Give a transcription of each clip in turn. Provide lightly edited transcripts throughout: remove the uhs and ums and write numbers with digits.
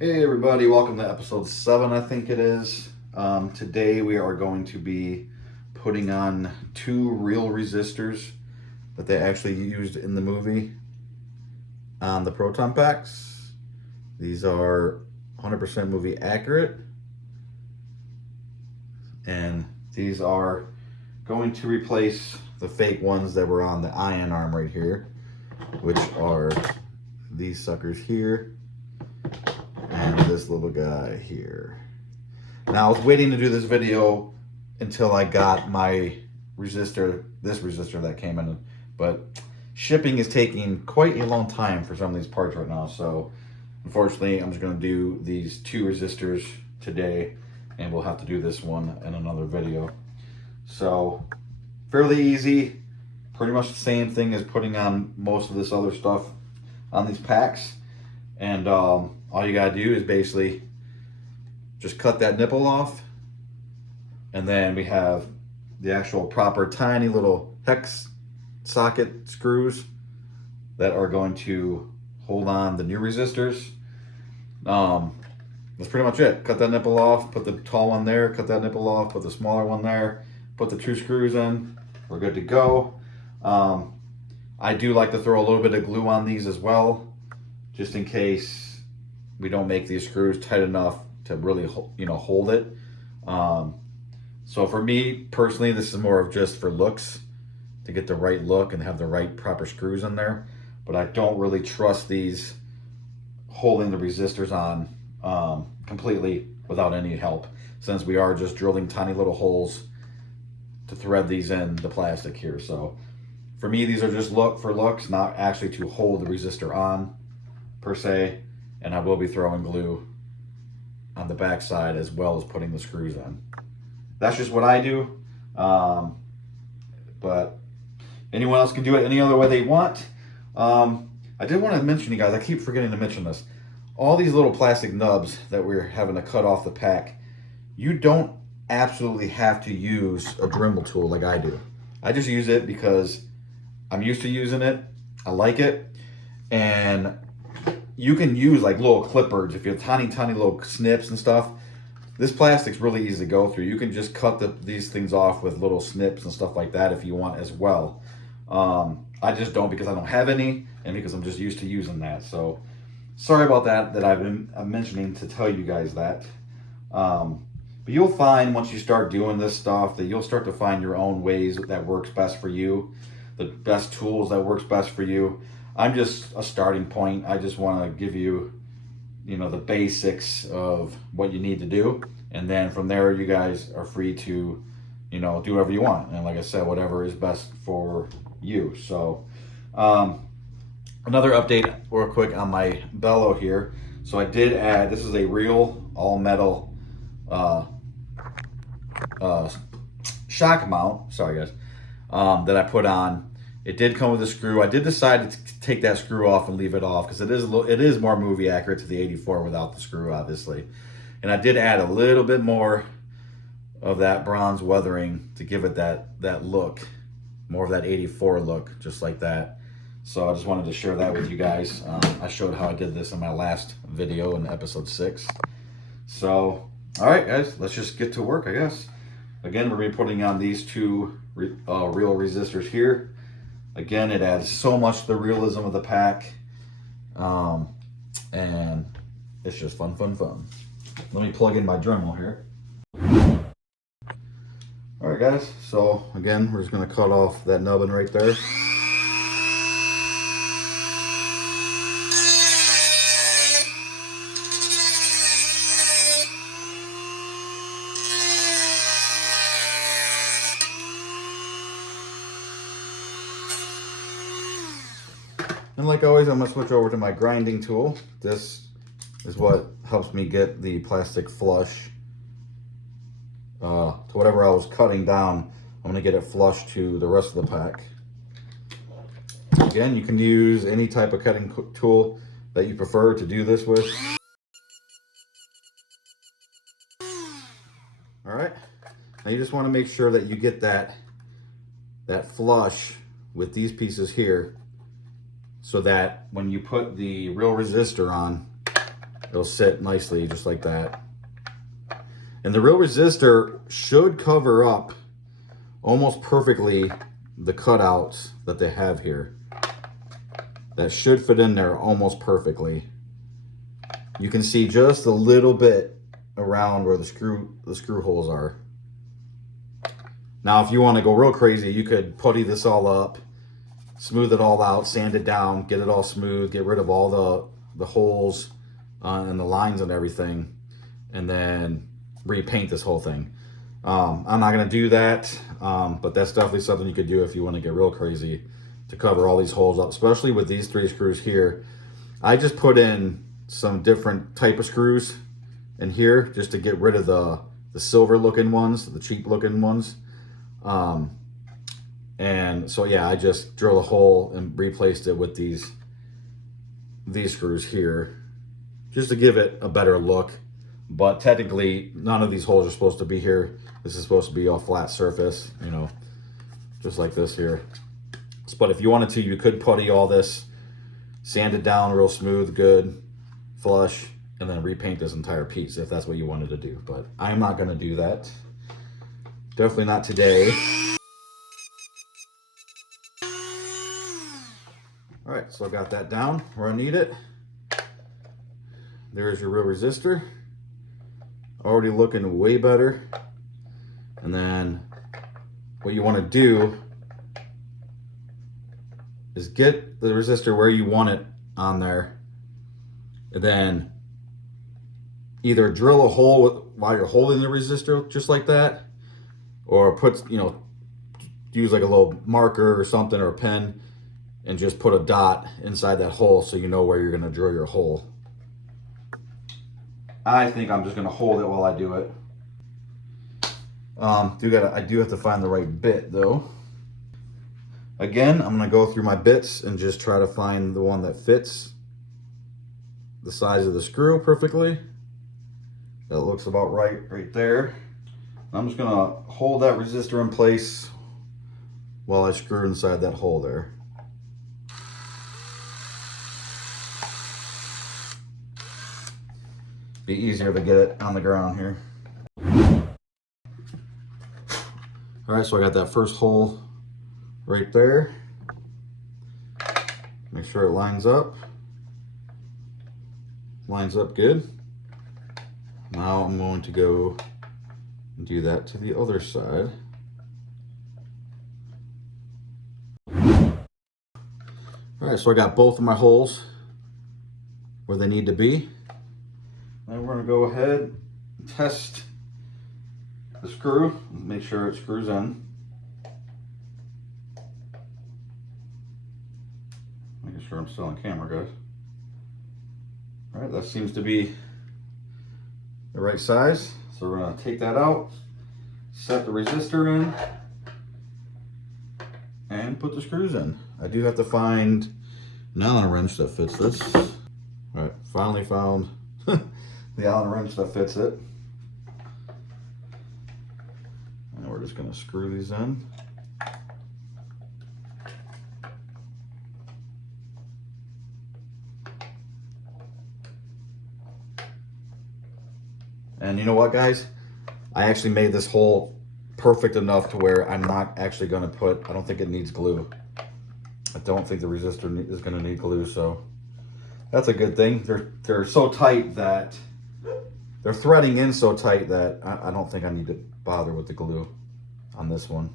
Hey everybody, welcome to episode 7, I think it is. Today we are going to be putting on 2 real resistors that they actually used in the movie on the Proton packs. These are 100% movie accurate, and these are going to replace the fake ones that were on the ion arm right here, which are these suckers here and this little guy here. Now I was waiting to do this video until I got my resistor, this resistor that came in, but shipping is taking quite a long time for some of these parts right now. So unfortunately, I'm just going to do these 2 resistors today, and we'll have to do this one in another video. So fairly easy, pretty much the same thing as putting on most of this other stuff on these packs. And all you gotta do is basically just cut that nipple off, and then we have the actual proper tiny little hex socket screws that are going to hold on the new resistors. That's pretty much it. Cut that nipple off, put the tall one there, cut that nipple off, put the smaller one there, put the 2 screws in, we're good to go. I do like to throw a little bit of glue on these as well, just in case we don't make these screws tight enough to really, hold it. So for me personally, this is more of just for looks, to get the right look and have the right proper screws in there. But I don't really trust these holding the resistors on completely without any help, since we are just drilling tiny little holes to thread these in the plastic here. So for me, these are just for looks, not actually to hold the resistor on per se. And I will be throwing glue on the back side as well as putting the screws in. That's just what I do. But anyone else can do it any other way they want. I did want to mention, you guys, I keep forgetting to mention this. All these little plastic nubs that we're having to cut off the pack, you don't absolutely have to use a Dremel tool like I do. I just use it because I'm used to using it. I like it. And you can use like little clippers if you have tiny little snips and stuff. This plastic's really easy to go through. You can just cut these things off with little snips and stuff like that if you want as well. I just don't, because I don't have any, and because I'm just used to using that. So sorry about that I've been mentioning to tell you guys that. But you'll find once you start doing this stuff that you'll start to find your own ways that works best for you, the best tools that works best for you. I'm just a starting point. I just want to give you, the basics of what you need to do. And then from there, you guys are free to, do whatever you want. And like I said, whatever is best for you. So another update real quick on my bellow here. So I did add, this is a real all metal shock mount, sorry guys, that I put on. It did come with a screw. I did decide to take that screw off and leave it off because it is more movie accurate to the 84 without the screw, obviously. And I did add a little bit more of that bronze weathering to give it that look, more of that 84 look, just like that. So I just wanted to share that with you guys. I showed how I did this in my last video in episode 6. So, all right, guys, let's just get to work, I guess. Again, we're going to be putting on these 2 real resistors here. Again, it adds so much to the realism of the pack, and it's just fun. Let me plug in my Dremel here. All right, guys, so again, we're just going to cut off that nubbin right there. And like always, I'm going to switch over to my grinding tool. This is what helps me get the plastic flush to whatever I was cutting down. I'm going to get it flush to the rest of the pack. Again, you can use any type of cutting tool that you prefer to do this with. All right, now you just want to make sure that you get that flush with these pieces here, so that when you put the real resistor on, it'll sit nicely just like that. And the real resistor should cover up almost perfectly the cutouts that they have here. That should fit in there almost perfectly. You can see just a little bit around where the screw holes are. Now, if you want to go real crazy, you could putty this all up, smooth it all out, sand it down, get it all smooth, get rid of all the holes and the lines and everything, and then repaint this whole thing. I'm not going to do that, but that's definitely something you could do if you want to get real crazy to cover all these holes up, especially with these 3 screws here. I just put in some different type of screws in here just to get rid of the silver looking ones, the cheap looking ones. And so yeah, I just drilled a hole and replaced it with these screws here just to give it a better look. But technically none of these holes are supposed to be here. This is supposed to be a flat surface, you know, just like this here. But if you wanted to, you could putty all this, sand it down real smooth, good, flush, and then repaint this entire piece if that's what you wanted to do. But I'm not going to do that. Definitely not today. All right, so I got that down where I need it. There's your real resistor. Already looking way better. And then what you want to do is get the resistor where you want it on there, and then either drill a hole while you're holding the resistor just like that, or put, you know, use like a little marker or something or a pen and just put a dot inside that hole so you know where you're going to drill your hole. I think I'm just going to hold it while I do it. I do have to find the right bit though. Again, I'm going to go through my bits and just try to find the one that fits the size of the screw perfectly. That looks about right there. I'm just going to hold that resistor in place while I screw inside that hole there. Be easier to get it on the ground here. All right, so I got that first hole right there. Make sure it lines up. Lines up good. Now I'm going to go and do that to the other side. All right, so I got both of my holes where they need to be. Now we're going to go ahead and test the screw, make sure it screws in. Making sure I'm still on camera, guys. All right, that seems to be the right size. So we're going to take that out, set the resistor in, and put the screws in. I do have to find an Allen wrench that fits this. All right, finally found the Allen wrench that fits it. And we're just going to screw these in. And you know what, guys? I actually made this hole perfect enough to where I'm not actually going to put, I don't think it needs glue. I don't think the resistor is going to need glue, so that's a good thing. They're so tight that, they're threading in so tight that I don't think I need to bother with the glue on this one.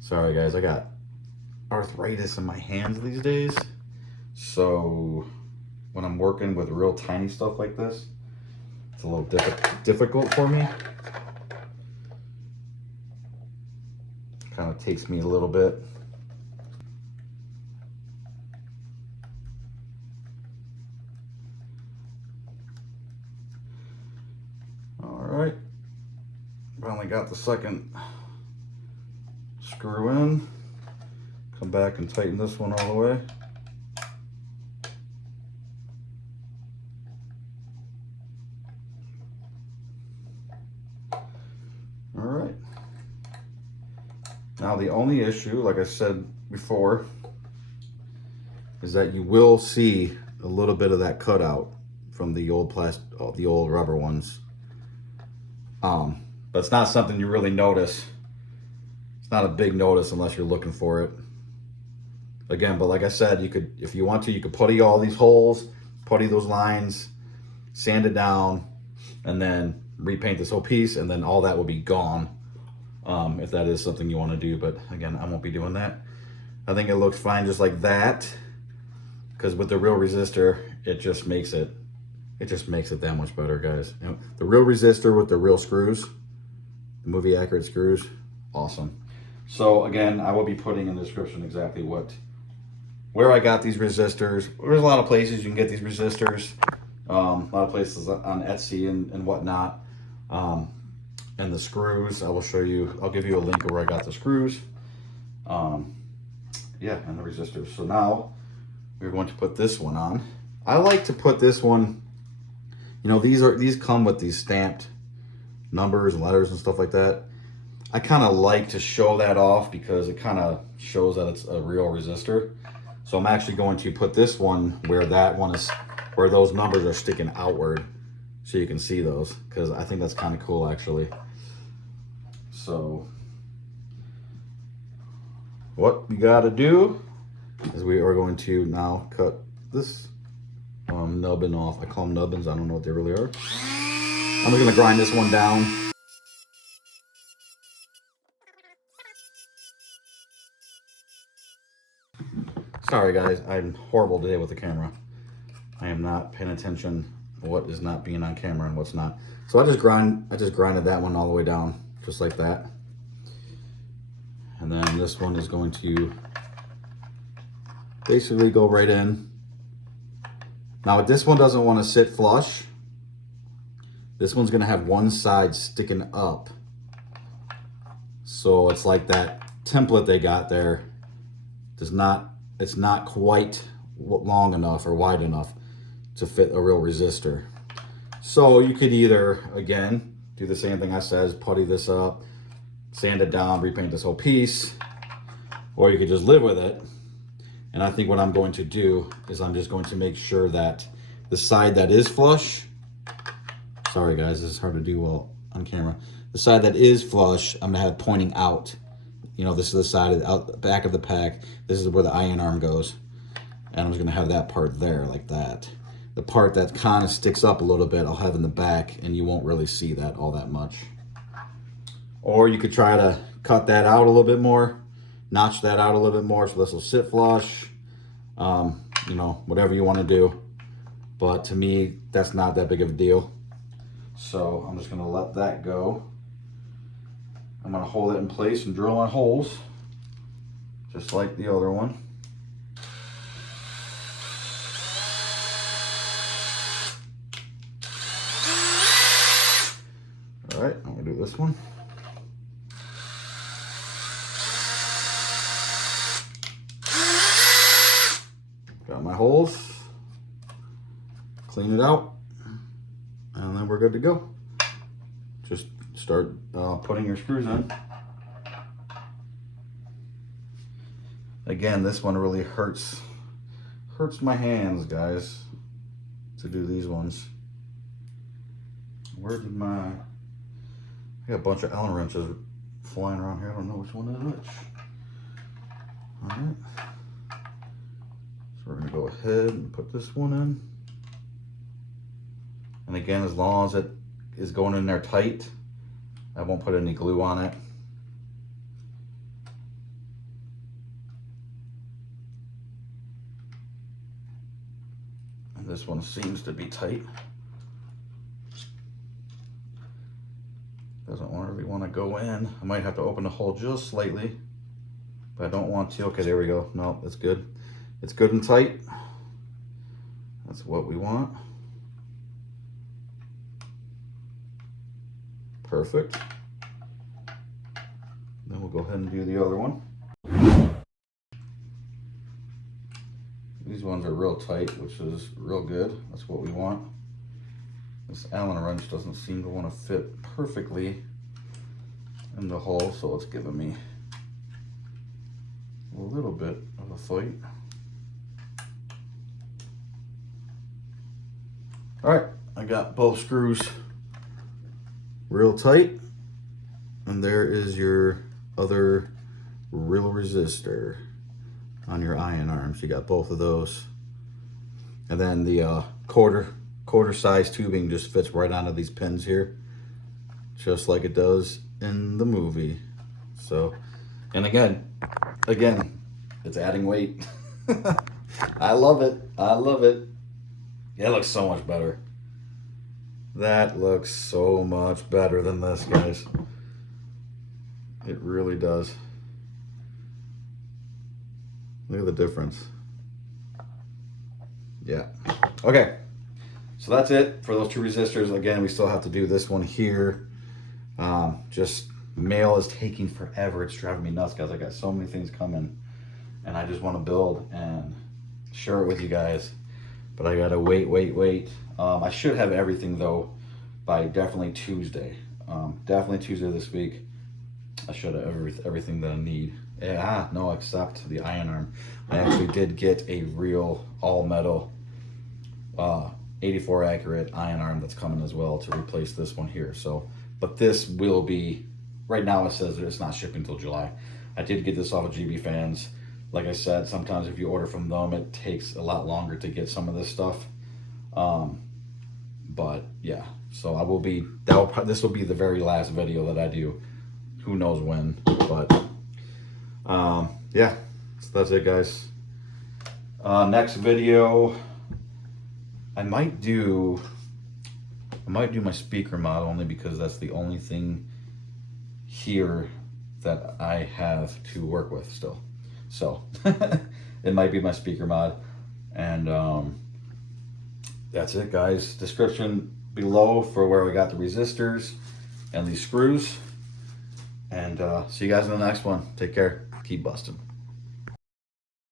Sorry guys, I got arthritis in my hands these days, so when I'm working with real tiny stuff like this, it's a little difficult for me. Kind of takes me a little bit. All right, finally got the second screw in. Come back and tighten this one all the way. All right. Now Now the only issue, like I said before, is that you will see a little bit of that cutout from the old the old rubber ones. But it's not something you really notice. It's not a big notice unless you're looking for it. Again, but like I said, you could, if you want to, you could putty all these holes, putty those lines, sand it down, and then repaint this whole piece, and then all that will be gone. If that is something you want to do, but again, I won't be doing that. I think it looks fine just like that, because with the real resistor, it just makes it that much better, guys. You know, the real resistor with the real screws, the movie accurate screws, awesome. So again, I will be putting in the description exactly where I got these resistors. There's a lot of places you can get these resistors. A lot of places on Etsy and whatnot. And the screws, I will show you, I'll give you a link of where I got the screws. Yeah, and the resistors. So now we're going to put this one on. I like to put this one, you know, these come with these stamped numbers and letters and stuff like that. I kind of like to show that off because it kind of shows that it's a real resistor. So I'm actually going to put this one where that one is, where those numbers are sticking outward, so you can see those, because I think that's kind of cool actually. So what we got to do is we are going to now cut this nubbin off. I call them nubbins. I don't know what they really are. I'm just going to grind this one down. Sorry guys, I'm horrible today with the camera. I am not paying attention to what is not being on camera and what's not. So I just grinded that one all the way down, just like that. And then this one is going to basically go right in. Now this one doesn't want to sit flush. This one's gonna have one side sticking up. So it's like that template they got there it's not quite long enough or wide enough to fit a real resistor. So you could either, again, do the same thing I said, putty this up, sand it down, repaint this whole piece, or you could just live with it. And I think what I'm going to do is I'm just going to make sure that the side that is flush, sorry guys, this is hard to do well on camera. The side that is flush, I'm gonna have pointing out. You know, this is the side of the back of the pack. This is where the iron arm goes. And I'm just gonna have that part there like that. The part that kind of sticks up a little bit, I'll have in the back, and you won't really see that all that much. Or you could try to cut that out a little bit more, notch that out a little bit more so this will sit flush. You know, whatever you want to do. But to me, that's not that big of a deal. So I'm just gonna let that go. I'm gonna hold it in place and drill my holes, just like the other one. All right, I'm gonna do this one. Got my holes, clean it out, and then we're good to go. Just start putting your screws in. Again, this one really hurts my hands, guys, to do these ones. Where did I got a bunch of Allen wrenches flying around here. I don't know which one is which. All right. So we're gonna go ahead and put this one in. And again, as long as it is going in there tight, I won't put any glue on it. And this one seems to be tight. Doesn't really want to go in. I might have to open the hole just slightly, but I don't want to. Okay, there we go. No, that's good. It's good and tight. That's what we want. Perfect. Then we'll go ahead and do the other one. These ones are real tight, which is real good. That's what we want. This Allen wrench doesn't seem to want to fit perfectly in the hole, so it's giving me a little bit of a fight. All right, I got both screws real tight, and there is your other real resistor on your iron arms. You got both of those, and then the quarter size tubing just fits right onto these pins here, just like it does in the movie. So, and again, it's adding weight. I love it. I love it. Yeah, it looks so much better. That looks so much better than this, guys. It really does. Look at the difference. Yeah. Okay. So that's it for those two resistors. Again, we still have to do this one here. Just mail is taking forever. It's driving me nuts, guys. I got so many things coming, and I just want to build and share it with you guys. But I gotta wait. I should have everything though by definitely Tuesday. Definitely Tuesday this week. I should have everything that I need. No, except the iron arm. I actually did get a real all metal 84 accurate iron arm that's coming as well to replace this one here. So, but this will be, right now it says that it's not shipping until July. I did get this off of GB Fans. Like I said, sometimes if you order from them, it takes a lot longer to get some of this stuff. But yeah, so I will be, this will be the very last video that I do. Who knows when, but yeah, so that's it, guys. Next video, I might do my speaker mod, only because that's the only thing here that I have to work with still. So it might be my speaker mod, and that's it, guys. Description below for where we got the resistors and these screws, and see you guys in the next one. Take care. Keep busting.